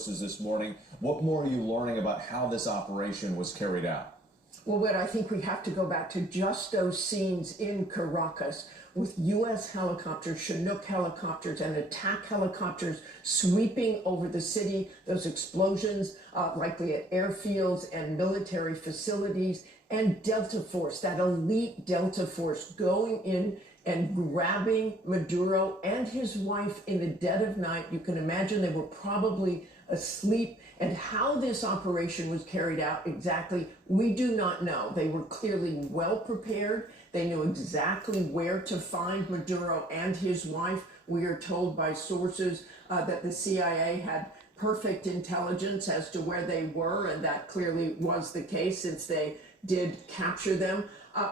sources this morning. What more are you learning about how this operation was carried out? Well, Whit, I think we have to go back to just those scenes in Caracas with U.S. helicopters, Chinook helicopters, and attack helicopters sweeping over the city, those explosions likely at airfields and military facilities, and Delta Force, that elite Delta Force going in and grabbing Maduro and his wife in the dead of night. You can imagine they were probably asleep, and how this operation was carried out exactly, we do not know. They were clearly well prepared. They knew exactly where to find Maduro and his wife. We are told by sources that the CIA had perfect intelligence as to where they were, and that clearly was the case since they did capture them.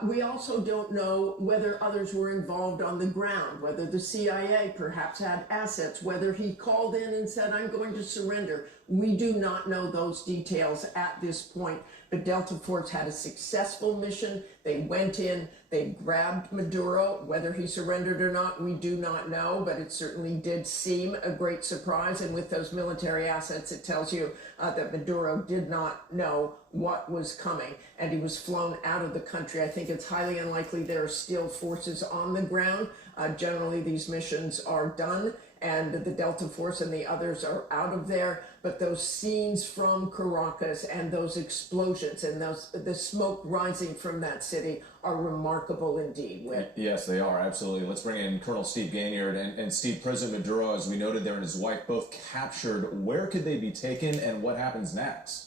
We also don't know whether others were involved on the ground, whether the CIA perhaps had assets, whether he called in and said, I'm going to surrender. We do not know those details at this point, but Delta Force had a successful mission. They went in, they grabbed Maduro. Whether he surrendered or not, we do not know, but it certainly did seem a great surprise. And with those military assets, it tells you that Maduro did not know what was coming, and he was flown out of the country. I think it's highly unlikely there are still forces on the ground. Generally, these missions are done, and the Delta Force and the others are out of there. But those scenes from Caracas and those explosions and the smoke rising from that city are remarkable indeed, Whit. Yes, they are, absolutely. Let's bring in Colonel Steve Gaignard. And Steve, President Maduro, as we noted there, and his wife both captured. Where could they be taken, and what happens next?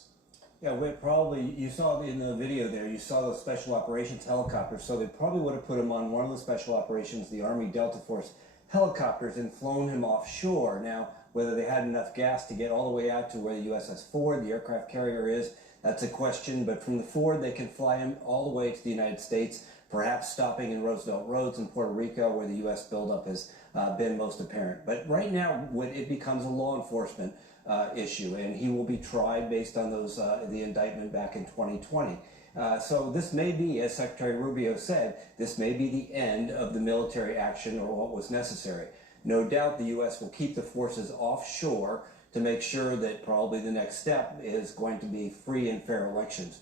Yeah, probably, you saw in the video there, you saw those special operations helicopters, so they probably would have put him on one of the special operations, the Army Delta Force helicopters, and flown him offshore. Now, whether they had enough gas to get all the way out to where the USS Ford, the aircraft carrier, is, that's a question, but from the Ford, they can fly him all the way to the United States, perhaps stopping in Roosevelt Roads in Puerto Rico, where the U.S. buildup has been most apparent. But right now, it becomes a law enforcement issue, and he will be tried based on those the indictment back in 2020. So this may be, as Secretary Rubio said, this may be the end of the military action or what was necessary. No doubt the U.S. will keep the forces offshore to make sure that probably the next step is going to be free and fair elections.